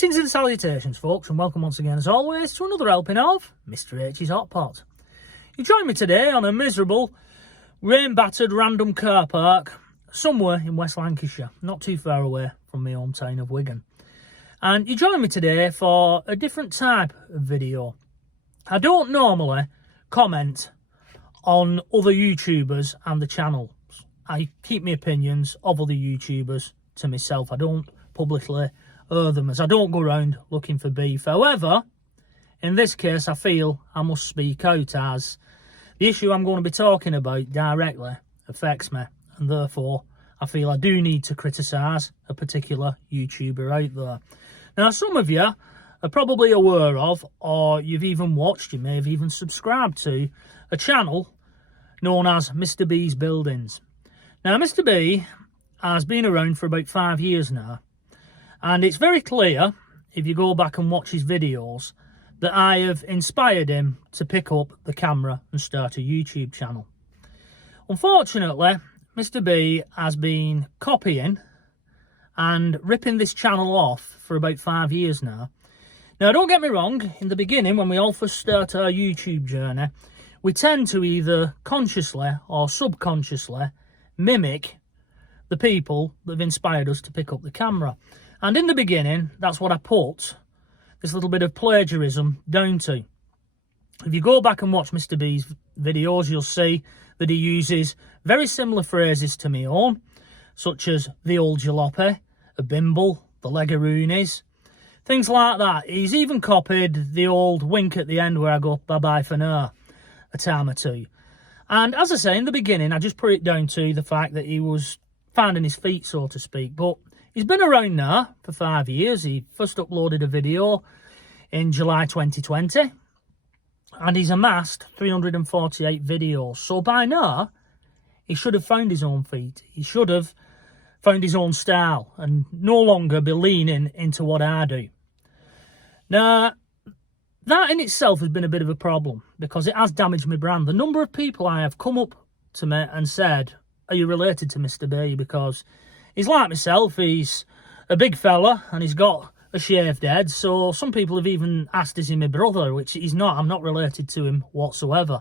Greetings and salutations, folks, and welcome once again, as always, to another helping of Mr H's Hot Pot. You join me today on a miserable, rain-battered random car park somewhere in West Lancashire, not too far away from my hometown of Wigan. And you join me today for a different type of video. I don't normally comment on other YouTubers and the channels. I keep my opinions of other YouTubers to myself. I don't publicly air them, as I don't go around looking for beef. However, in this case, I feel I must speak out, as the issue I'm going to be talking about directly affects me, and therefore I feel I do need to criticise a particular YouTuber out there. Now, some of you are probably aware of, or you've even watched, you may have even subscribed to, a channel known as Mr B's Buildings. Now, Mr B has been around for about 5 years now, and it's very clear, if you go back and watch his videos, that I have inspired him to pick up the camera and start a YouTube channel. Unfortunately, Mr B has been copying and ripping this channel off for about 5 years now. Now, don't get me wrong, in the beginning, when we all first start our YouTube journey, we tend to either consciously or subconsciously mimic the people that have inspired us to pick up the camera. And in the beginning, that's what I put this little bit of plagiarism down to. If you go back and watch Mr B's videos, you'll see that he uses very similar phrases to my own, such as the old jalopy, a bimble, the legaroonies, things like that. He's even copied the old wink at the end where I go bye-bye for now a time or two. And as I say, in the beginning, I just put it down to the fact that he was finding his feet, so to speak. But he's been around now for 5 years. He first uploaded a video in July 2020, and he's amassed 348 videos. So by now, he should have found his own feet. He should have found his own style and no longer be leaning into what I do. Now, that in itself has been a bit of a problem, because it has damaged my brand. The number of people I have come up to me and said, "Are you related to Mr B?" Because he's like myself, he's a big fella and he's got a shaved head. So some people have even asked, is he my brother? Which he's not. I'm not related to him whatsoever.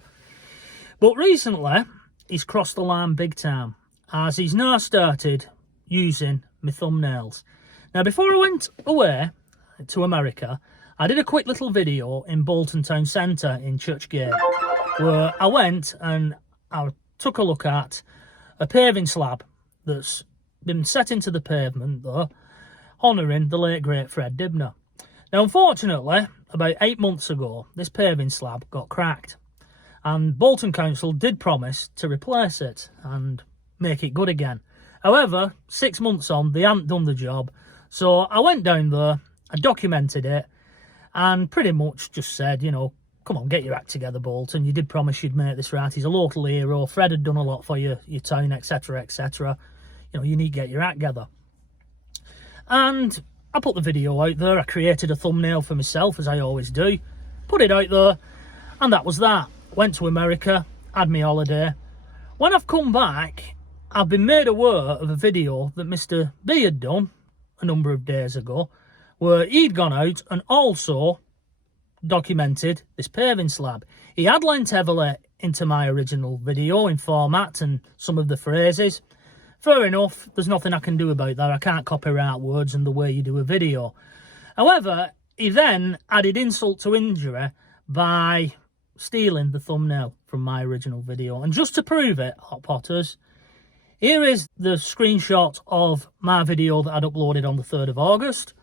But recently, he's crossed the line big time, as he's now started using my thumbnails. Now, before I went away to America, I did a quick little video in Bolton Town Centre in Churchgate, where I went and I took a look at a paving slab that's been set into the pavement there, honouring the late great Fred Dibnah. Now, unfortunately, about 8 months ago, this paving slab got cracked, and Bolton Council did promise to replace it and make it good again. However, 6 months on, they hadn't done the job, so I went down there, I documented it, and pretty much just said, you know, come on, get your act together, Bolton. You did promise you'd make this right. He's a local hero. Fred had done a lot for your town, etc., etc. You know, you need to get your act together. And I put the video out there. I created a thumbnail for myself, as I always do. Put it out there, and that was that. Went to America, had my holiday. When I've come back, I've been made aware of a video that Mr B had done a number of days ago, where he'd gone out and also documented this paving slab. He had lent heavily into my original video in format and some of the phrases. Fair enough, there's nothing I can do about that. I can't copyright words and the way you do a video. However, he then added insult to injury by stealing the thumbnail from my original video. And just to prove it, Hot Potters, here is the screenshot of my video that I'd uploaded on the 3rd of August.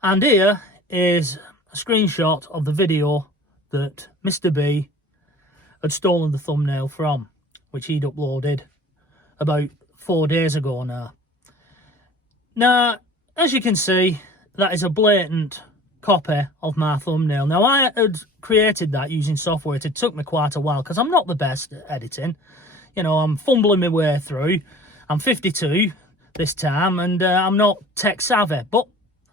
And here is a screenshot of the video that Mr B had stolen the thumbnail from, which he'd uploaded about 4 days ago now. Now, as you can see, that is a blatant copy of my thumbnail. Now, I had created that using software. It took me quite a while, because I'm not the best at editing. You know, I'm fumbling my way through. I'm 52 this time, and I'm not tech savvy, but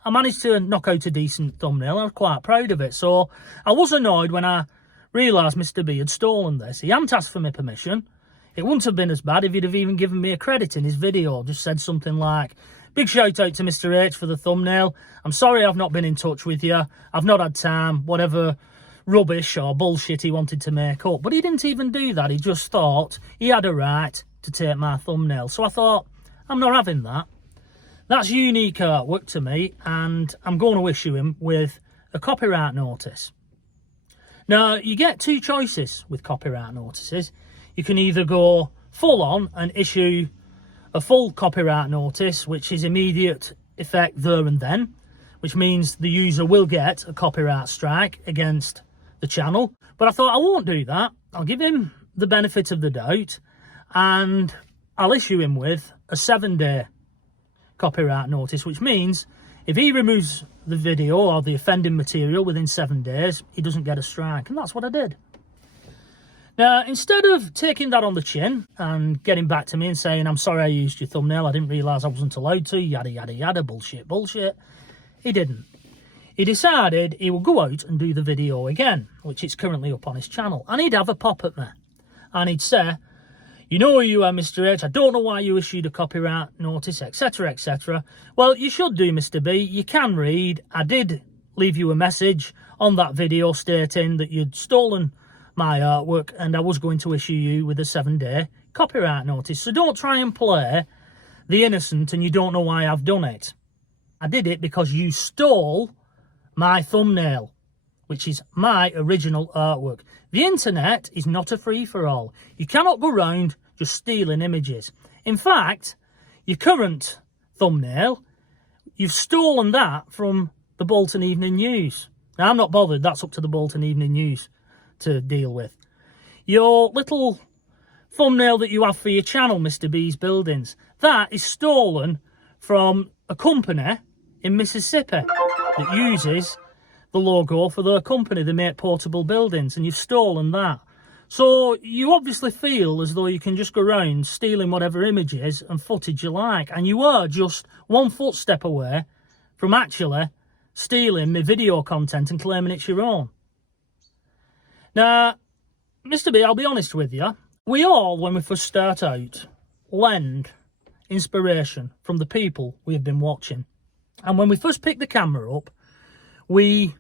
I managed to knock out a decent thumbnail. I was quite proud of it. So I was annoyed when I realised Mr B had stolen this. He hadn't asked for my permission. It wouldn't have been as bad if he'd have even given me a credit in his video. Just said something like, Big shout out to Mr. H for the thumbnail. I'm sorry I've not been in touch with you. I've not had time, whatever rubbish or bullshit he wanted to make up. But he didn't even do that. He just thought he had a right to take my thumbnail. So I thought, I'm not having that. That's unique artwork to me, and I'm going to issue him with a copyright notice. Now, you get two choices with copyright notices. You can either go full on and issue a full copyright notice, which is immediate effect there and then, which means the user will get a copyright strike against the channel. But I thought I won't do that. I'll give him the benefit of the doubt, and I'll issue him with a 7-day copyright notice, which means if he removes the video or the offending material within 7 days, he doesn't get a strike. And that's what I did. Now, instead of taking that on the chin and getting back to me and saying, I'm sorry I used your thumbnail, I didn't realise I wasn't allowed to, yada, yada, yada, bullshit, he didn't. He decided he would go out and do the video again, which is currently up on his channel. And he'd have a pop at me. And he'd say, you know who you are, Mr. H. I don't know why you issued a copyright notice, etc., etc. Well, you should do, Mr. B. You can read. I did leave you a message on that video stating that you'd stolen my artwork and I was going to issue you with a 7-day copyright notice. So don't try and play the innocent and you don't know why I've done it. I did it because you stole my thumbnail, which is my original artwork. The internet is not a free-for-all. You cannot go round just stealing images. In fact, your current thumbnail, you've stolen that from the Bolton Evening News. Now, I'm not bothered. That's up to the Bolton Evening News to deal with. Your little thumbnail that you have for your channel, Mr. B's Buildings, that is stolen from a company in Mississippi that uses the logo for their company. They make portable buildings, and you've stolen that. So you obviously feel as though you can just go around stealing whatever images and footage you like, and you are just one footstep away from actually stealing my video content and claiming it's your own. Now, Mr. B, I'll be honest with you, we all, when we first start out, lend inspiration from the people we have been watching. And when we first pick the camera up, we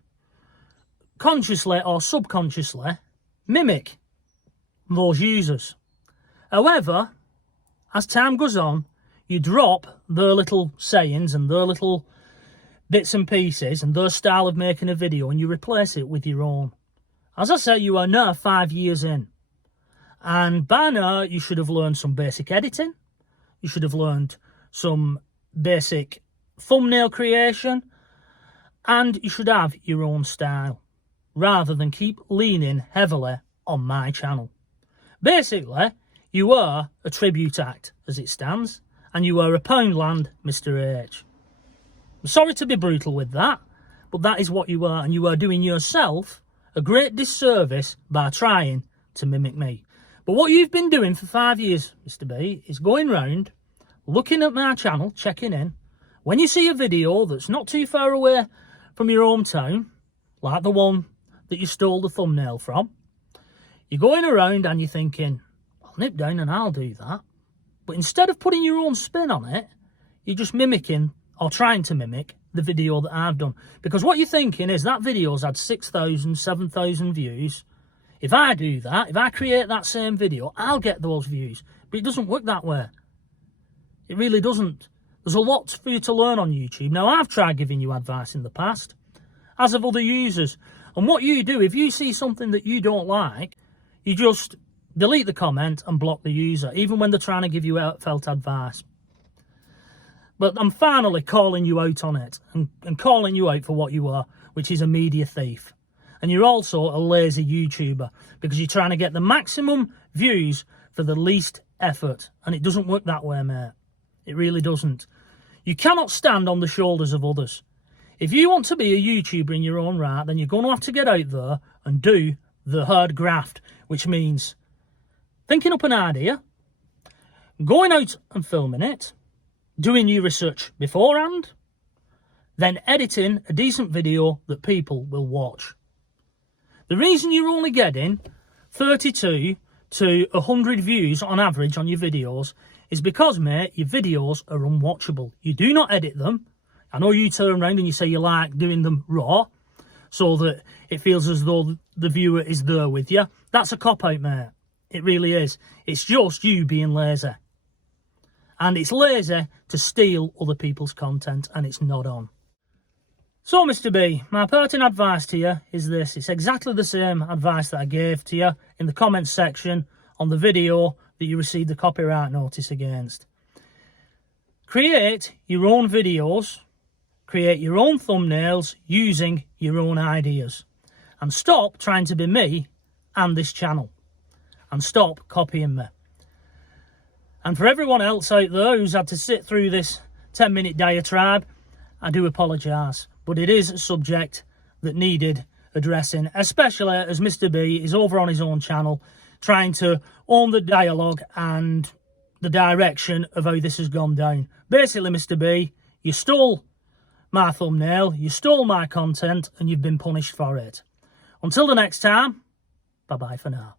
consciously or subconsciously mimic those users. However, as time goes on, you drop their little sayings and their little bits and pieces and their style of making a video, and you replace it with your own. As I say, you are now 5 years in, and by now you should have learned some basic editing, you should have learned some basic thumbnail creation, and you should have your own style, rather than keep leaning heavily on my channel. Basically, you are a tribute act as it stands, and you are a Poundland Mr. H. I'm sorry to be brutal with that, but that is what you are, and you are doing yourself a great disservice by trying to mimic me. But what you've been doing for 5 years, Mr. B, is going round, looking at my channel, checking in. When you see a video that's not too far away from your hometown, like the one that you stole the thumbnail from, you're going around and you're thinking, I'll nip down and I'll do that. But instead of putting your own spin on it, you're just mimicking or trying to mimic the video that I've done. Because what you're thinking is that video's had 6,000, 7,000 views. If I do that, if I create that same video, I'll get those views. But it doesn't work that way. It really doesn't. There's a lot for you to learn on YouTube. Now, I've tried giving you advice in the past, as have other users. And what you do, if you see something that you don't like, you just delete the comment and block the user, even when they're trying to give you heartfelt advice. But I'm finally calling you out on it and calling you out for what you are, which is a media thief. And you're also a lazy YouTuber because you're trying to get the maximum views for the least effort. And it doesn't work that way, mate. It really doesn't. You cannot stand on the shoulders of others. If you want to be a YouTuber in your own right, then you're going to have to get out there and do the hard graft, which means thinking up an idea, going out and filming it, doing your research beforehand, then editing a decent video that people will watch. The reason you're only getting 32 to 100 views on average on your videos is because, mate, your videos are unwatchable. You do not edit them. I know you turn around and you say you like doing them raw, so that it feels as though the viewer is there with you. That's a cop-out, mate. It really is. It's just you being lazy. And it's lazy to steal other people's content, and it's not on. So, Mr. B, my parting advice to you is this. It's exactly the same advice that I gave to you in the comments section on the video that you received the copyright notice against. Create your own videos, create your own thumbnails using your own ideas. And stop trying to be me and this channel. And stop copying me. And for everyone else out there who's had to sit through this 10-minute diatribe, I do apologise. But it is a subject that needed addressing, especially as Mr. B is over on his own channel trying to own the dialogue and the direction of how this has gone down. Basically, Mr. B, you stole my thumbnail, you stole my content, and you've been punished for it. Until the next time, bye-bye for now.